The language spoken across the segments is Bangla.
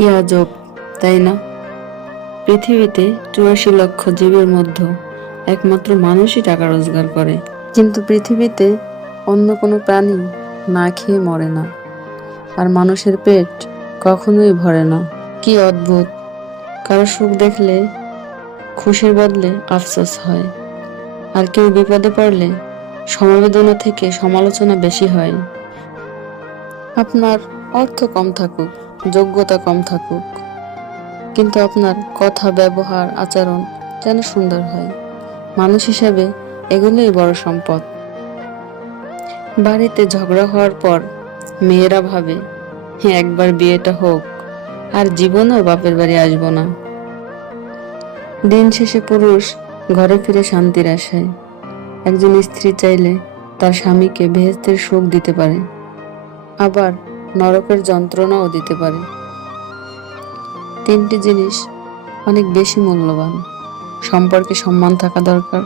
কি আজব, তাই না? পৃথিবীতে ৮৪ লক্ষ জীবের মধ্যে একমাত্র মানুষই টাকা রোজগার করে, কিন্তু পৃথিবীতে অন্য কোনো প্রাণী না খেয়ে মরে না, আর মানুষের পেট কখনোই ভরে না। কি অদ্ভুত! কারো সুখ দেখলে খুশির বদলে আফসোস হয়, আর কেউ বিপদে পড়লে সমবেদনা থেকে সমালোচনা বেশি হয়। আপনার অর্থ কম থাকুক, যোগ্যতা কম থাকুক, কিন্তু আপনার কথা, ব্যবহার, আচরণ যেন সুন্দর হয়। মানুষ হিসেবে এগুলোই বড় সম্পদ। বাড়িতে ঝগড়া হওয়ার পর মেয়েরা ভাবে, একবার বিয়েটা হোক, আর জীবনেও বাপের বাড়ি আসবো না। দিন শেষে পুরুষ ঘরে ফিরে শান্তির আশায়। একজন স্ত্রী চাইলে তার স্বামীকে বেহেশতের সুখ দিতে পারে, আবার নরকের যন্ত্রণাও দিতে পারে। তিনটি জিনিস অনেক বেশি মূল্যবান। সম্পর্কে সম্মান থাকা দরকার,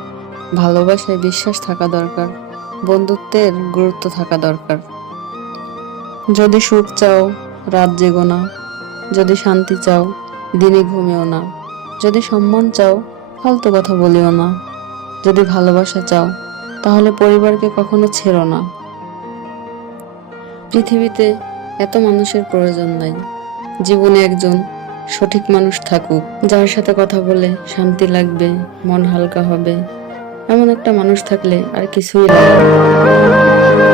ভালোবাসায় বিশ্বাস থাকা দরকার, বন্ধুত্বের গুরুত্ব থাকা দরকার। যদি সুখ চাও, রাত জেগো না। যদি শান্তি চাও, দিনে ঘুমিও না। যদি সম্মান চাও, ফালতু কথা বলিও না। যদি ভালোবাসা চাও, তাহলে পরিবারকে কখনো ছেড়ো না। পৃথিবীতে এত মানুষের প্রয়োজন নাই। জীবনে একজন সঠিক মানুষ থাকুক, যার সাথে কথা বলে শান্তি লাগবে, মন হালকা হবে। এমন একটা মানুষ থাকলে আর কিছুই লাগে না।